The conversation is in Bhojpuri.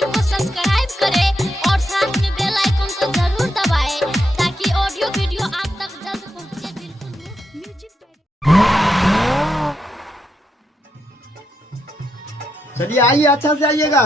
चैनल को सब्सक्राइब करें और साथ में बेल आइकन को जरूर दबाएं ताकि ऑडियो वीडियो आप तक जल्द पहुंचे। बिल्कुल म्यूजिक। चलिए आइए, अच्छा से आइएगा।